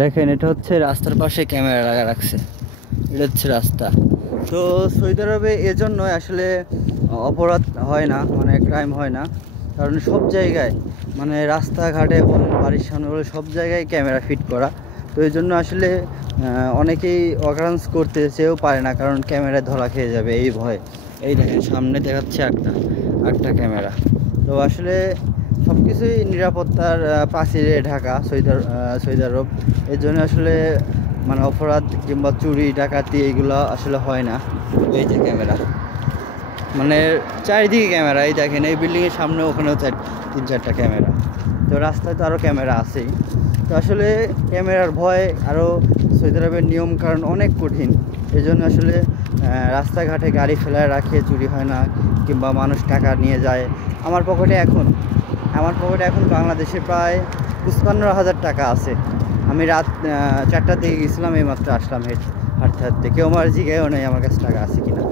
দেখেন এটা হচ্ছে রাস্তার পাশে ক্যামেরা লাগা রাখছে। এটা হচ্ছে রাস্তা। তো সৌদি আরবে এজন্য আসলে অপরাধ হয় না, মানে ক্রাইম হয় না, কারণ সব জায়গায় মানে রাস্তাঘাটে বলেন, বাড়ির সামনে বলে সব জায়গায় ক্যামেরা ফিট করা। তো এই জন্য আসলে অনেকেই অকারেন্স করতে চেয়েও পারে না, কারণ ক্যামেরায় ধরা খেয়ে যাবে এই ভয়। এই দেখেন সামনে দেখাচ্ছে একটা ক্যামেরা। তো আসলে সব কিছুই নিরাপত্তার প্রাচীরে ঢাকা সৌদি আরব। এর জন্য আসলে মানে অপরাধ কিংবা চুরি ডাকাতি এগুলো আসলে হয় না। এই যে ক্যামেরা, মানে চারিদিকে ক্যামেরা। এই দেখেন এই বিল্ডিংয়ের সামনে ওখানেও তিন চারটা ক্যামেরা। তো রাস্তায় তো আরও ক্যামেরা আছেই। তো আসলে ক্যামেরার ভয় আরও সৌদি আরবের নিয়ম কারণ অনেক কঠিন। এই জন্য আসলে রাস্তাঘাটে গাড়ি ফেলায় রাখে, চুরি হয় না কিংবা মানুষ টাকা নিয়ে যায়। আমার পকেটে এখন বাংলাদেশে প্রায় 55,000 টাকা আছে। আমি রাত 4টার দিকে গেছিলাম, এইমাত্র আসলাম হাঁটতে হাঁটতে। কেউ আমার জিজ্ঞাসাও নেই আমার কাছে টাকা আছে কিনা।